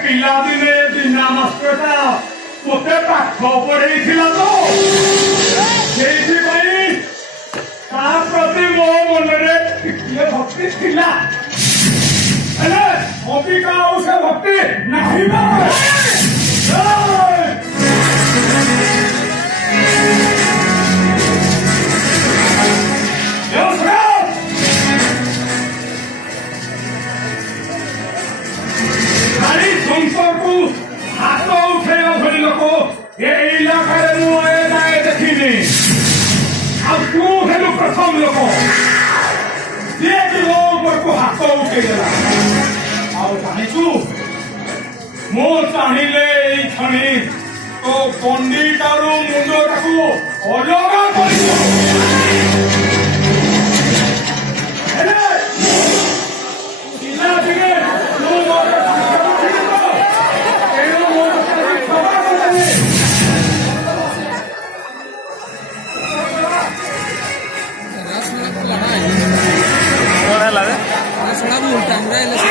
ପିଲାଦିନେ ବିନା ମାଷ୍ଟରଟା ମୋତେ ପାଠ ପଢେଇଥିଲା ତ ସେଇଥିପାଇଁ ତା ପ୍ରତି ମୋ ମନରେ ଟିକିଏ ଭକ୍ତି ଥିଲା ହେଲେ ଅବିକା ଆଉ ସେ ଭକ୍ତି ନାହିଁ ବା ହାତ ଉଠେଇବା ଭଳି ଲୋକ ଏ ଇଲାକାରେ ମୁଁ ଏଯାଏ ଦେଖିନି ଆଉ ତୁ ହେଲୁ ପ୍ରଥମ ଲୋକ ଯିଏକି ମୋ ଉପରକୁ ହାତ ଉଠେଇଦେଲା ଆଉ ଜାଣିଛୁ ମୁଁ ଚାହିଁଲେ ଏଇ କ୍ଷଣି ତୋ ପଣ୍ଡିଟାରୁ ମୁଣ୍ଡଟାକୁ ଅଲଗା କରିବ ଶୁଣା ବି ଉଲ୍ଟା